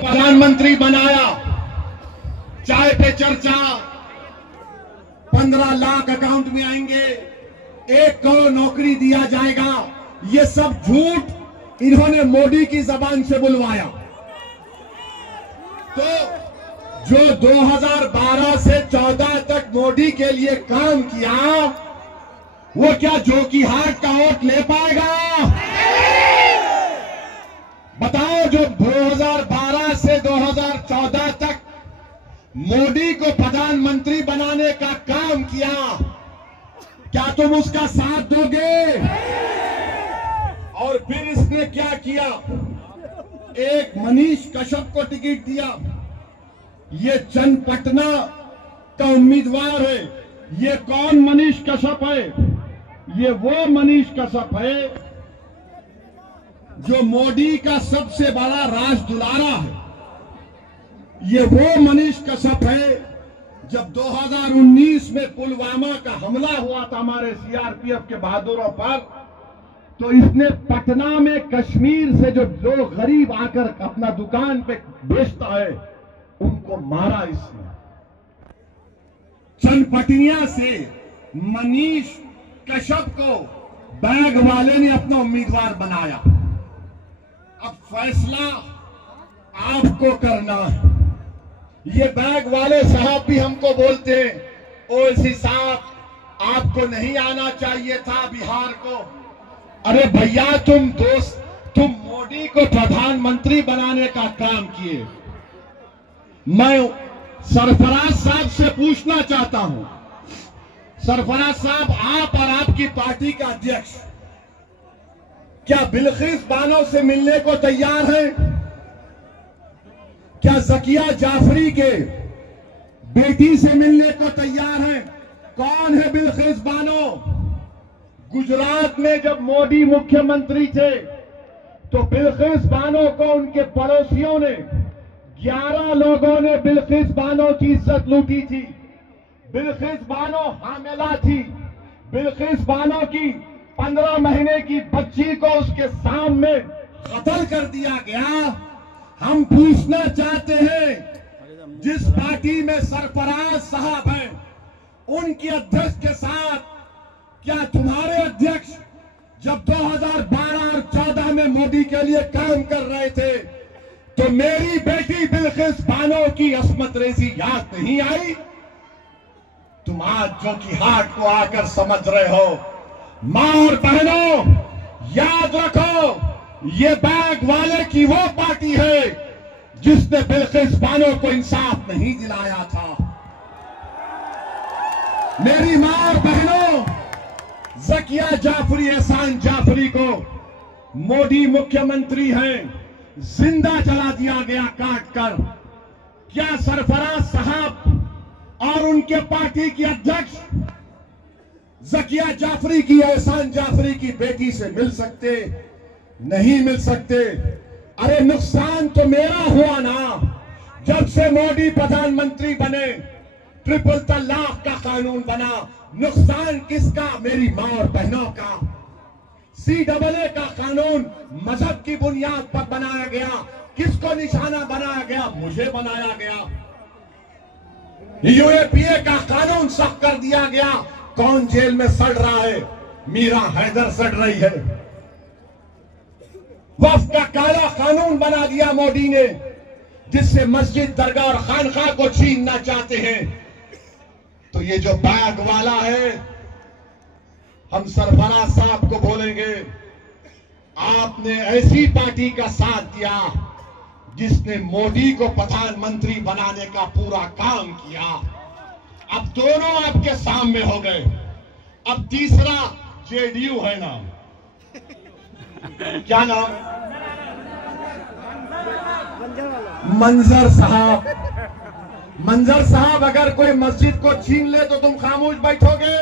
प्रधानमंत्री बनाया, चाय पे चर्चा, 15 लाख अकाउंट में आएंगे, 1 करोड़ नौकरी दिया जाएगा, ये सब झूठ इन्होंने मोदी की जबान से बुलवाया। तो जो 2012 से 14 तक मोदी के लिए काम किया, वो क्या जोकीहाट का वोट ले पाएगा? बताओ, जो 2012 से 2014 तक मोदी को प्रधानमंत्री बनाने का काम किया, क्या तुम उसका साथ दोगे? और फिर इसने क्या किया? एक मनीष कश्यप को टिकट दिया। ये चन्नपटना का उम्मीदवार है। ये कौन मनीष कश्यप है? ये वो मनीष कश्यप है जो मोदी का सबसे बड़ा राजदुलारा है। ये वो मनीष कश्यप है जब 2019 में पुलवामा का हमला हुआ था हमारे सीआरपीएफ के बहादुरों पर, तो इसने पटना में कश्मीर से जो लोग गरीब आकर अपना दुकान पे बेचता है, उनको मारा इसने। चन्नपटिया से मनीष कश्यप को बैग वाले ने अपना उम्मीदवार बनाया। अब फैसला आपको करना है। ये बैग वाले साहब भी हमको बोलते हैं, ओवैसी साहब, आपको नहीं आना चाहिए था बिहार को। अरे भैया, तुम मोदी को प्रधानमंत्री बनाने का काम किए। मैं सरफराज साहब से पूछना चाहता हूं, सरफराज साहब, आप और आपकी पार्टी का अध्यक्ष क्या बिल्किस बानो से मिलने को तैयार हैं? क्या ज़किया जाफरी के बेटी से मिलने को तैयार हैं? कौन है बिल्किस बानो? गुजरात में जब मोदी मुख्यमंत्री थे तो बिल्किस बानो को उनके पड़ोसियों ने, 11 लोगों ने बिल्किस बानो की इज्जत लूटी थी। बिल्किस बानो हामिला थी। बिल्किस बानो की 15 महीने की बच्ची को उसके सामने कत्ल कर दिया गया। हम पूछना चाहते हैं, जिस पार्टी में सरफराज साहब हैं, उनके अध्यक्ष के साथ क्या तुम्हारे अध्यक्ष जब 2012 और 14 में मोदी के लिए काम कर रहे थे, तो मेरी बेटी बिल्किस बानो की अस्मत रेजी याद नहीं आई? तुम आज जोकीहाट को आकर समझ रहे हो। मां और बहनों, याद रखो, ये बैग वाले की वो पार्टी है जिसने बिल्किस बानो को इंसाफ नहीं दिलाया था। मेरी मां और बहनों, ज़किया जाफरी, एहसान जाफरी को मोदी मुख्यमंत्री हैं, जिंदा जला दिया गया काट कर। क्या सरफराज साहब और उनके पार्टी की अध्यक्ष ज़किया जाफरी की, एहसान जाफरी की बेटी से मिल सकते? नहीं मिल सकते। अरे नुकसान तो मेरा हुआ ना। जब से मोदी प्रधानमंत्री बने, ट्रिपल तलाक का कानून बना। नुकसान किसका? मेरी मां और बहनों का। CAA का कानून मजहब की बुनियाद पर बनाया गया। किसको निशाना बनाया गया? मुझे बनाया गया। UAPA का कानून सख्त कर दिया गया। कौन जेल में सड़ रहा है? मीरा हैदर सड़ रही है। वक्फ का काला कानून बना दिया मोदी ने, जिससे मस्जिद, दरगाह और खानखा को छीनना चाहते हैं। तो ये जो बैग वाला है, हम सरफराज साहब को बोलेंगे, आपने ऐसी पार्टी का साथ दिया जिसने मोदी को प्रधानमंत्री बनाने का पूरा काम किया। अब दोनों आपके सामने हो गए। अब तीसरा JDU है नाम। क्या नाम? मंजर साहब। मंजर साहब, अगर कोई मस्जिद को छीन ले तो तुम खामोश बैठोगे?